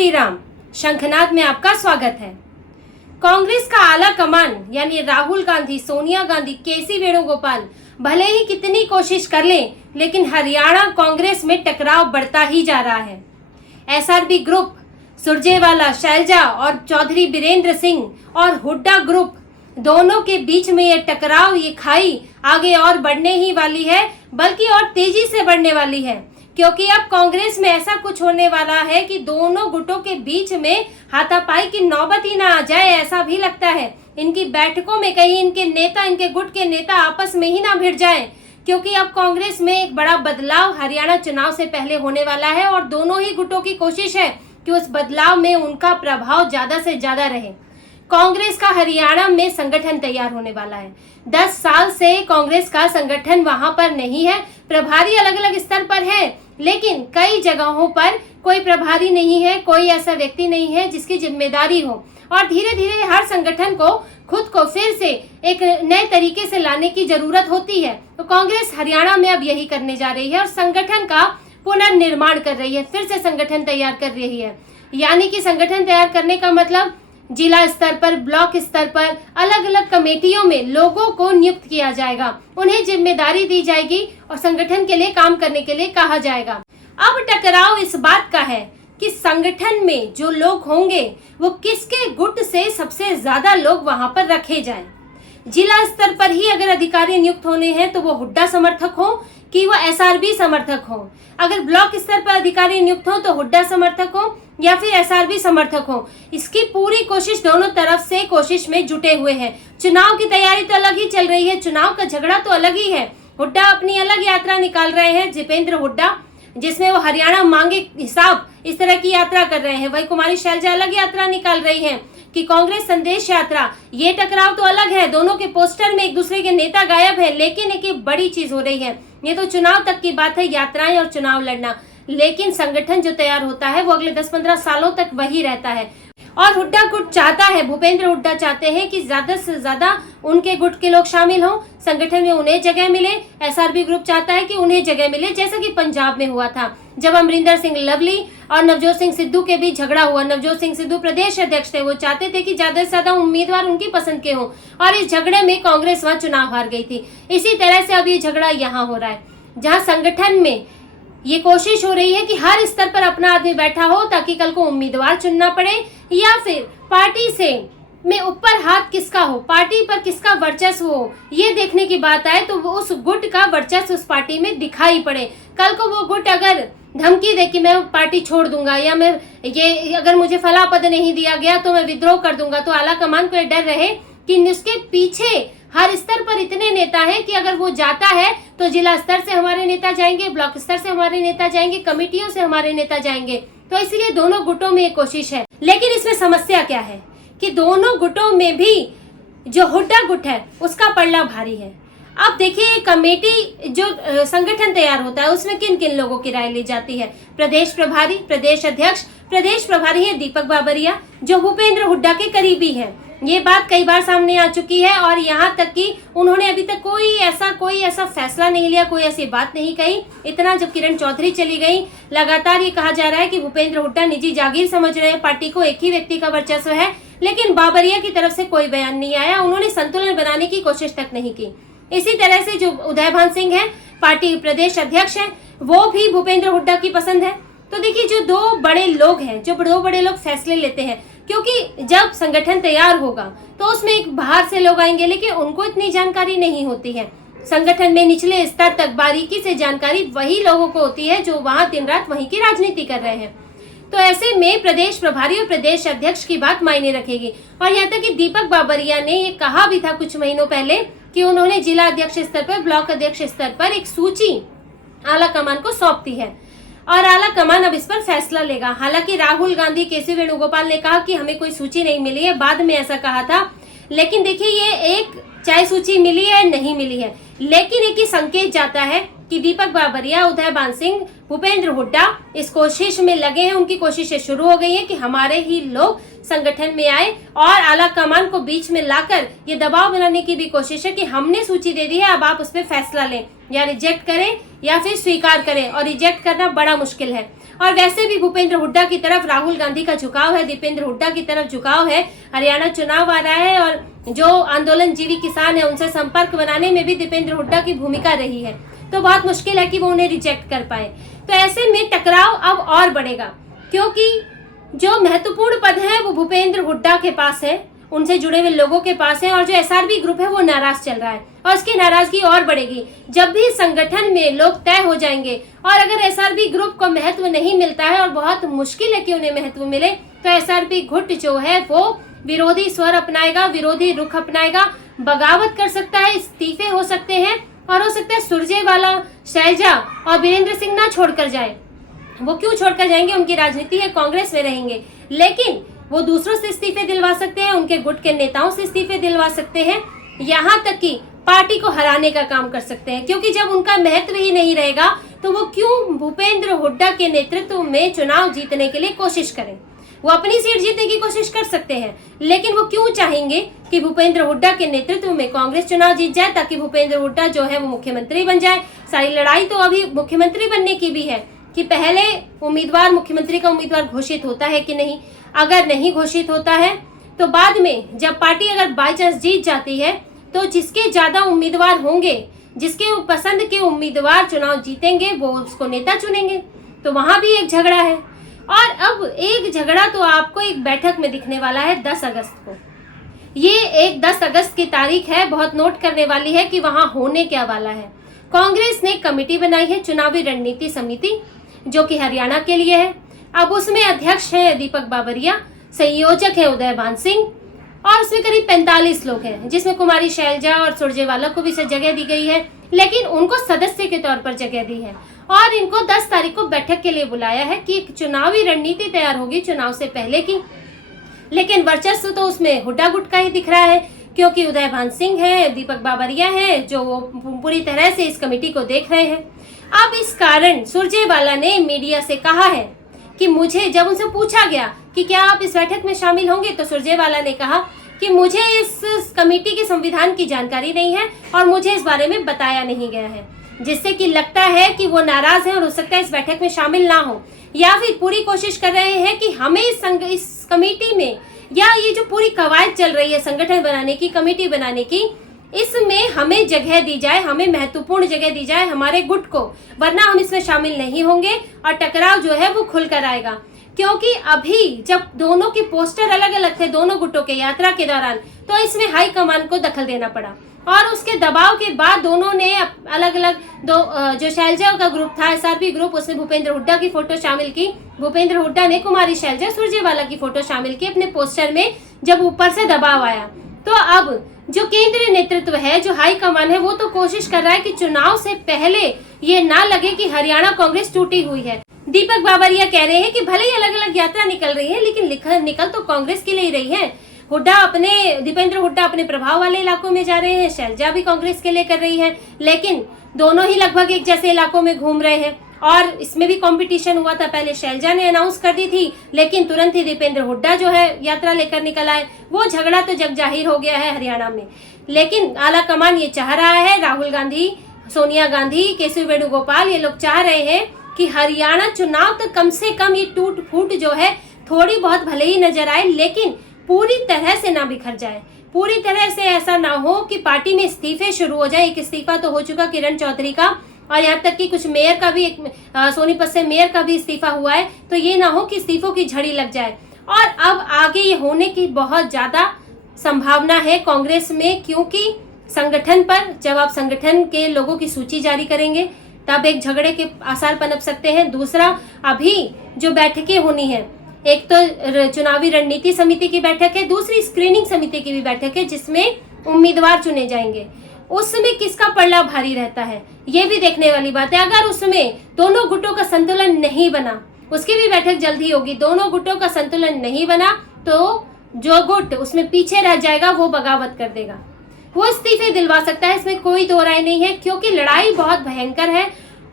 श्री राम। शंखनाद में आपका स्वागत है। कांग्रेस का आला कमान यानी राहुल गांधी, सोनिया गांधी, केसी वेणुगोपाल भले ही कितनी कोशिश कर लें, लेकिन हरियाणा कांग्रेस में टकराव बढ़ता ही जा रहा है। एसआरबी ग्रुप, सुरजेवाला, शैलजा और चौधरी बीरेंद्र सिंह और हुड्डा ग्रुप, दोनों के बीच में ये टकराव, ये खाई आगे और बढ़ने ही वाली है, बल्कि और तेजी से बढ़ने वाली है, क्योंकि अब कांग्रेस में ऐसा कुछ होने वाला है कि दोनों गुटों के बीच में हाथापाई की नौबत ही ना आ जाए, ऐसा भी लगता है। इनकी बैठकों में कहीं इनके नेता, इनके गुट के नेता आपस में ही ना भिड़ जाएं, क्योंकि अब कांग्रेस में एक बड़ा बदलाव हरियाणा चुनाव से पहले होने वाला है और दोनों ही गुटों की कोशिश है कि उस बदलाव में उनका प्रभाव ज्यादा से ज्यादा रहे। कांग्रेस का हरियाणा में संगठन तैयार होने वाला है। 10 साल से कांग्रेस का संगठन वहां पर नहीं है। प्रभारी अलग अलग स्तर पर है, लेकिन कई जगहों पर कोई प्रभारी नहीं है, कोई ऐसा व्यक्ति नहीं है जिसकी जिम्मेदारी हो। और धीरे धीरे हर संगठन को खुद को फिर से एक नए तरीके से लाने की जरूरत होती है। तो कांग्रेस हरियाणा में अब यही करने जा रही है और संगठन का पुनर्निर्माण कर रही है, फिर से संगठन तैयार कर रही है। यानी कि संगठन तैयार करने का मतलब जिला स्तर पर, ब्लॉक स्तर पर अलग अलग कमेटियों में लोगों को नियुक्त किया जाएगा, उन्हें जिम्मेदारी दी जाएगी और संगठन के लिए काम करने के लिए कहा जाएगा। अब टकराव इस बात का है कि संगठन में जो लोग होंगे वो किसके गुट से सबसे ज्यादा लोग वहां पर रखे जाएं। जिला स्तर पर ही अगर अधिकारी नियुक्त होने हैं तो वो हुड्डा समर्थक हो कि वो एसआरबी समर्थक हो। अगर ब्लॉक स्तर पर अधिकारी नियुक्त हो तो हुड्डा समर्थक हो या फिर एसआरबी समर्थक हो। इसकी पूरी कोशिश, दोनों तरफ से कोशिश में जुटे हुए हैं। चुनाव की तैयारी तो अलग ही चल रही है, चुनाव का झगड़ा तो अलग ही है। हुड्डा अपनी अलग यात्रा निकाल रहे हैं, दीपेंद्र हुड्डा, जिसमें वो हरियाणा मांगे हिसाब इस तरह की यात्रा कर रहे हैं। वही कुमारी शैलजा अलग यात्रा निकाल रही है कि कांग्रेस संदेश यात्रा। ये टकराव तो अलग है, दोनों के पोस्टर में एक दूसरे के नेता गायब है, लेकिन एक बड़ी चीज हो रही है। ये तो चुनाव तक की बात है, यात्राएं और चुनाव लड़ना, लेकिन संगठन जो तैयार होता है वो अगले 10-15 सालों तक वही रहता है। और हुड्डा गुट चाहता है, भूपेंद्र हुड्डा चाहते हैं कि ज्यादा से ज्यादा उनके गुट के लोग शामिल हों, संगठन में उन्हें जगह मिले। एसआरबी ग्रुप चाहता है कि उन्हें जगह मिले, जैसा कि पंजाब में हुआ था जब अमरिंदर सिंह लवली और नवजोत सिंह सिद्धू के बीच झगड़ा हुआ। नवजोत सिंह सिद्धू प्रदेश अध्यक्ष थे, वो चाहते थे कि ज्यादा से ज्यादा उम्मीदवार उनकी पसंद के हों और इस झगड़े में कांग्रेस वहां चुनाव हार गई थी। इसी तरह से अब ये झगड़ा यहाँ हो रहा है, जहाँ संगठन में ये कोशिश हो रही है कि हर स्तर पर अपना आदमी बैठा हो ताकि कल को उम्मीदवार चुनना पड़े, या फिर पार्टी से में ऊपर हाथ किसका हो, पार्टी पर किसका वर्चस्व हो, ये देखने की बात आए तो वो उस गुट का वर्चस्व उस पार्टी में दिखाई पड़े। कल को वो गुट अगर धमकी दे कि मैं पार्टी छोड़ दूंगा या मैं ये अगर मुझे फला पद नहीं दिया गया तो मैं विद्रोह कर दूंगा, तो आला कमान को डर रहे कि उसके पीछे हर स्तर पर इतने नेता हैं कि अगर वो जाता है तो जिला स्तर से हमारे नेता जाएंगे, ब्लॉक स्तर से हमारे नेता जाएंगे, कमेटियों से हमारे नेता जाएंगे। तो इसलिए दोनों गुटों में एक कोशिश है। लेकिन इसमें समस्या क्या है कि दोनों गुटों में भी जो हुड्डा गुट है उसका पलड़ा भारी है। अब देखिए, कमेटी जो संगठन तैयार होता है उसमें किन किन लोगों की राय ली जाती है। प्रदेश प्रभारी, प्रदेश अध्यक्ष। प्रदेश प्रभारी है दीपक बाबरिया, जो भूपेंद्र हुड्डा के करीबी है। ये बात कई बार सामने आ चुकी है और यहाँ तक कि उन्होंने अभी तक कोई ऐसा फैसला नहीं लिया, कोई ऐसी बात नहीं कही। इतना जब किरण चौधरी चली गई, लगातार ये कहा जा रहा है कि भूपेंद्र हुड्डा निजी जागीर समझ रहे हैं, पार्टी को एक ही व्यक्ति का वर्चस्व है, लेकिन बाबरिया की तरफ से कोई बयान नहीं आया। उन्होंने संतुलन बनाने की कोशिश तक नहीं की। इसी तरह से जो उदयभान सिंह है, पार्टी प्रदेश अध्यक्ष है, वो भी भूपेंद्र हुड्डा की पसंद है। तो देखिए, जो दो बड़े लोग हैं, जो दो बड़े लोग फैसले लेते हैं, क्योंकि जब संगठन तैयार होगा तो उसमें एक बाहर से लोग आएंगे, लेकिन उनको इतनी जानकारी नहीं होती है। संगठन में निचले स्तर तक बारीकी से जानकारी वही लोगों को होती है जो वहां दिन रात वहीं की राजनीति कर रहे हैं। तो ऐसे में प्रदेश प्रभारी और प्रदेश अध्यक्ष की बात मायने रखेगी। और यहाँ तक कि दीपक बाबरिया ने ये कहा भी था कुछ महीनों पहले कि उन्होंने जिला अध्यक्ष स्तर पर, ब्लॉक अध्यक्ष स्तर पर एक सूची आला कमान को सौंप दी है और आला कमान अब इस पर फैसला लेगा। हालांकि राहुल गांधी, केसी वेणुगोपाल ने कहा कि हमें कोई सूची नहीं मिली है, बाद में ऐसा कहा था। लेकिन देखिए, ये एक चाहे सूची मिली है नहीं मिली है, लेकिन एक ही संकेत जाता है कि दीपक बाबरिया, उदयभान सिंह, भूपेंद्र हुड्डा इस कोशिश में लगे हैं। उनकी कोशिशें शुरू हो गई है कि हमारे ही लोग संगठन में आए और आला कमान को बीच में लाकर ये दबाव बनाने की भी कोशिश है कि हमने सूची दे दी है, अब आप उस पर फैसला लें, या रिजेक्ट करें या फिर स्वीकार करें। और रिजेक्ट करना बड़ा मुश्किल है और वैसे भी भूपेंद्र हुड्डा की तरफ राहुल गांधी का झुकाव है, दीपेंद्र हुड्डा की तरफ झुकाव है। हरियाणा चुनाव आ रहा है और जो आंदोलनजीवी किसान है उनसे संपर्क बनाने में भी दीपेंद्र हुड्डा की भूमिका रही है, तो बहुत मुश्किल है कि वो उन्हें रिजेक्ट कर पाए। तो ऐसे में टकराव अब और बढ़ेगा, क्योंकि जो महत्वपूर्ण पद है वो भूपेंद्र हुड्डा के पास है, उनसे जुड़े हुए लोगों के पास है, और जो एसआरबी ग्रुप है वो नाराज चल रहा है और उसकी नाराजगी और बढ़ेगी जब भी संगठन में लोग तय हो जाएंगे। और अगर एसआरबी ग्रुप को महत्व नहीं मिलता है, और बहुत मुश्किल है कि उन्हें महत्व मिले, तो एसआरबी गुट जो है वो विरोधी स्वर अपनाएगा, विरोधी रुख अपनाएगा, बगावत कर सकता है, इस्तीफे हो सकते हैं, और हो सकता है सुरजेवाला, शैलजा और वीरेंद्र सिंह ना छोड़कर जाए। वो क्यों छोड़कर जाएंगे, उनकी राजनीति है, कांग्रेस में रहेंगे, लेकिन वो दूसरों से इस्तीफे दिलवा सकते हैं, उनके गुट के नेताओं से इस्तीफे दिलवा सकते हैं, यहाँ तक कि पार्टी को हराने का काम कर सकते हैं। क्योंकि जब उनका महत्व ही नहीं रहेगा तो वो क्यों भूपेंद्र हुड्डा के नेतृत्व में चुनाव जीतने के लिए कोशिश करें। वो अपनी सीट जीतने की कोशिश कर सकते हैं, लेकिन वो क्यों चाहेंगे कि भूपेंद्र हुड्डा के नेतृत्व में कांग्रेस चुनाव जीत जाए, ताकि भूपेंद्र हुड्डा जो है वो मुख्यमंत्री बन जाए। सारी लड़ाई तो अभी मुख्यमंत्री बनने की भी है कि पहले उम्मीदवार, मुख्यमंत्री का उम्मीदवार घोषित होता है कि नहीं। अगर नहीं घोषित होता है तो बाद में जब पार्टी अगर बाई चांस जीत जाती है तो जिसके ज्यादा उम्मीदवार होंगे, जिसके पसंद के उम्मीदवार चुनाव जीतेंगे, वो उसको नेता चुनेंगे। तो वहां भी एक झगड़ा है। और अब एक झगड़ा तो आपको एक बैठक में दिखने वाला है 10 अगस्त को। ये एक 10 अगस्त की तारीख है, बहुत नोट करने वाली है कि वहां होने क्या वाला है। कांग्रेस ने कमेटी बनाई है, चुनावी रणनीति समिति, जो कि हरियाणा के लिए है। अब उसमें अध्यक्ष है दीपक बाबरिया, संयोजक है उदयभान सिंह, और उसमें करीब 45 लोग हैं, जिसमें कुमारी शैलजा और सुरजेवाला को भी जगह दी गई है, लेकिन उनको सदस्य के तौर पर जगह दी है। और इनको 10 तारीख को बैठक के लिए बुलाया है कि एक चुनावी रणनीति तैयार होगी चुनाव से पहले की। लेकिन वर्चस्व तो उसमें हुड्डा गुट का ही दिख रहा है, क्योंकि उदयभान सिंह है, दीपक बाबरिया है, जो पूरी तरह से इस कमेटी को देख रहे हैं। अब इस कारण सुरजेवाला ने मीडिया से कहा है कि मुझे, जब उनसे पूछा गया कि क्या आप इस बैठक में शामिल होंगे, तो सुरजेवाला ने कहा कि मुझे इस कमेटी के संविधान की जानकारी नहीं है और मुझे इस बारे में बताया नहीं गया है, जिससे कि लगता है कि वो नाराज हैं और हो सकता है इस बैठक में शामिल ना हो, या फिर पूरी कोशिश कर रहे हैं कि हमें इस कमेटी में, या ये जो पूरी कवायद चल रही है संगठन बनाने की, कमेटी बनाने की, इसमें हमें जगह दी जाए, हमें महत्वपूर्ण जगह दी जाए हमारे गुट को, वरना हम इसमें शामिल नहीं होंगे और टकराव जो है वो खुलकर आएगा। क्योंकि अभी जब दोनों के पोस्टर अलग अलग थे दोनों गुटों के यात्रा के दौरान, तो इसमें हाई कमान को दखल देना पड़ा, और उसके दबाव के बाद दोनों ने अलग अलग जो शैलजा का ग्रुप था, एसआरपी ग्रुप, उसने भूपेंद्र हुड्डा की फोटो शामिल की, भूपेंद्र हुड्डा ने कुमारी शैलजा, सुरजेवाला की फोटो शामिल की अपने पोस्टर में, जब ऊपर से दबाव आया। तो अब जो केंद्रीय नेतृत्व है, जो हाई कमान है, वो तो कोशिश कर रहा है कि चुनाव से पहले ये ना लगे कि हरियाणा कांग्रेस टूटी हुई है। दीपक बाबरिया कह रहे हैं कि भले ही अलग अलग यात्रा निकल रही है, लेकिन निकल तो कांग्रेस के लिए ही रही है। दीपेंद्र हुड्डा अपने प्रभाव वाले इलाकों में जा रहे हैं, शैलजा भी कांग्रेस के लिए कर रही है, लेकिन दोनों ही लगभग एक जैसे इलाकों में घूम रहे हैं। और इसमें भी कंपटीशन हुआ था, पहले शैलजा ने अनाउंस कर दी थी, लेकिन तुरंत ही दीपेंद्र हुड्डा जो है यात्रा लेकर निकल आए। वो झगड़ा तो जग जाहिर हो गया है हरियाणा में। लेकिन आला कमान ये चाह रहा है, राहुल गांधी, सोनिया गांधी, केसी वेणुगोपाल, ये लोग चाह रहे हैं कि हरियाणा चुनाव तो कम से कम ये टूट फूट जो है थोड़ी बहुत भले ही नजर आए, लेकिन पूरी तरह से ना बिखर जाए, पूरी तरह से ऐसा ना हो कि पार्टी में इस्तीफे शुरू हो जाए। एक इस्तीफा तो हो चुका किरण चौधरी का, और यहाँ तक कि कुछ मेयर का भी, सोनीपत से मेयर का भी इस्तीफा हुआ है। तो ये ना हो कि इस्तीफों की झड़ी लग जाए। और अब आगे ये होने की बहुत ज्यादा संभावना है कांग्रेस में, क्योंकि संगठन पर, जब आप संगठन के लोगों की सूची जारी करेंगे तब एक झगड़े के आसार पनप सकते हैं। दूसरा, अभी जो बैठकें होनी है, एक तो चुनावी रणनीति समिति की बैठक है, दूसरी स्क्रीनिंग समिति की भी बैठक है, जिसमें उम्मीदवार चुने जाएंगे। उसमें किसका पलड़ा भारी रहता है ये भी देखने वाली बात है। अगर उसमें दोनों गुटों का संतुलन नहीं बना, उसकी भी बैठक जल्दी होगी, दोनों गुटों का संतुलन नहीं बना तो जो गुट उसमें पीछे रह जाएगा वो बगावत कर देगा, वो इस्तीफे दिलवा सकता है, इसमें कोई दो राय नहीं है। क्योंकि लड़ाई बहुत भयंकर है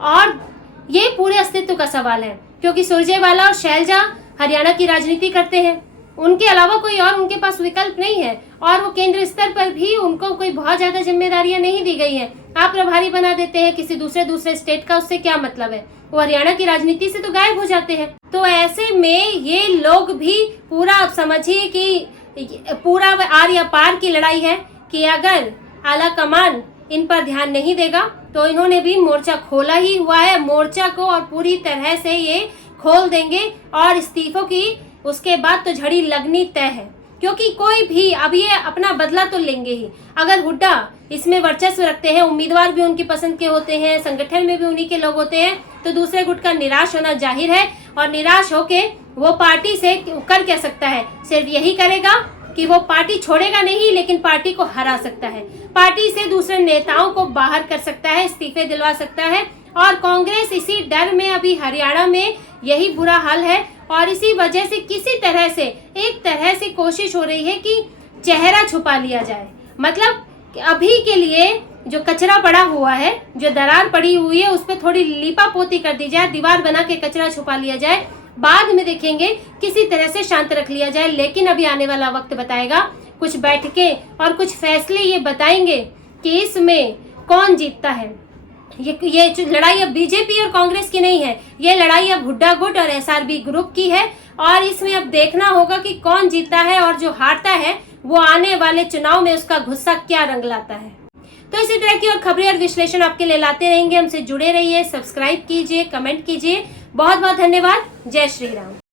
और ये पूरे अस्तित्व का सवाल है, क्योंकि सुरजेवाला और शैलजा हरियाणा की राजनीति करते हैं, उनके अलावा कोई और उनके पास विकल्प नहीं है, और वो केंद्र स्तर पर भी उनको कोई बहुत ज्यादा जिम्मेदारियां नहीं दी गई है। आप प्रभारी बना देते हैं किसी दूसरे स्टेट का, उससे क्या मतलब है, वो हरियाणा की राजनीति से तो गायब हो जाते हैं। तो ऐसे में ये लोग भी पूरा, आप समझिए कि पूरा आर या पार की लड़ाई है कि अगर आला कमान इन पर ध्यान नहीं देगा तो इन्होंने भी मोर्चा खोला ही हुआ है, मोर्चा को और पूरी तरह से ये खोल देंगे और इस्तीफों की उसके बाद तो झड़ी लगनी तय है, क्योंकि कोई भी अब ये अपना बदला तो लेंगे ही। अगर हुड्डा इसमें वर्चस्व रखते हैं, उम्मीदवार भी उनकी पसंद के होते हैं, संगठन में भी उन्हीं के लोग होते हैं, तो दूसरे गुट का निराश होना जाहिर है और निराश होके वो पार्टी से कर क्या सकता है, सिर्फ यही करेगा कि वो पार्टी छोड़ेगा नहीं लेकिन पार्टी को हरा सकता है, पार्टी से दूसरे नेताओं को बाहर कर सकता है, इस्तीफे दिलवा सकता है। और कांग्रेस इसी डर में अभी हरियाणा में यही बुरा हाल है और इसी वजह से किसी तरह से एक तरह से कोशिश हो रही है कि चेहरा छुपा लिया जाए। मतलब अभी के लिए जो कचरा पड़ा हुआ है, जो दरार पड़ी हुई है, उस पर थोड़ी लीपा पोती कर दी जाए, दीवार बना के कचरा छुपा लिया जाए, बाद में देखेंगे किसी तरह से शांत रख लिया जाए। लेकिन अभी आने वाला वक्त बताएगा, कुछ बैठकें और कुछ फैसले ये बताएंगे कि इसमें कौन जीतता है। ये लड़ाई अब बीजेपी और कांग्रेस की नहीं है, ये लड़ाई अब हुड्डा गुट और एसआरबी ग्रुप की है और इसमें अब देखना होगा कि कौन जीतता है और जो हारता है वो आने वाले चुनाव में उसका गुस्सा क्या रंग लाता है। तो इसी तरह की और खबरें और विश्लेषण आपके लिए लाते रहेंगे। हमसे जुड़े रहिए, सब्सक्राइब कीजिए, कमेंट कीजिए। बहुत बहुत धन्यवाद। जय श्री राम।